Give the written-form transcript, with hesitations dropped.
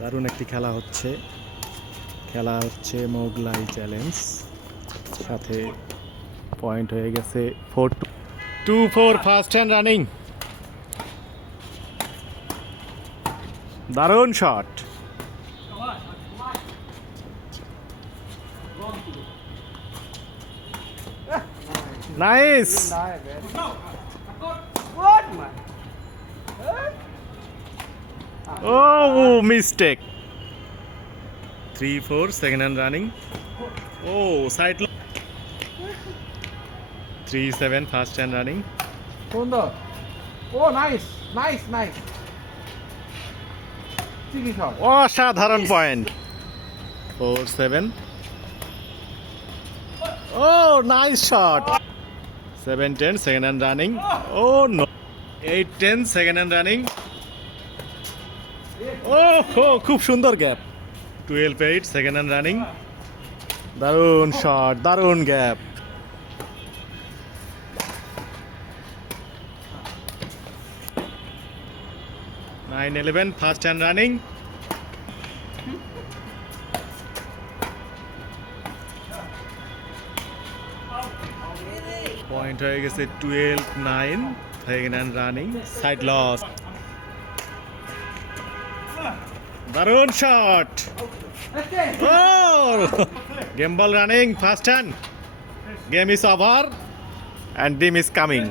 দারুণ একটি খেলা হচ্ছে মোগলাই চ্যালেঞ্জ। সাথে পয়েন্ট হয়ে গেছে 4-2-4 ফার্স্ট হ্যান্ড রানিং। দারুণ shot. Nice. Oh, mistake. 3-4 second hand running. Oh, side lock. 3-7 fast hand running. সুন্দর। Oh, nice. চিলি শট। অসাধারণ point. 4-7. Oh, nice shot. 7-10 second hand running. Oh no. 8-10 second hand running. খুব সুন্দর gap. 12-8 second hand running. দারুণ shot, দারুণ gap. 9-11 first hand running. Point হয়ে গেছে 12-9 second hand running. Side loss. দারুণ shot. Game ball running, fast hand. Game is over and team is coming.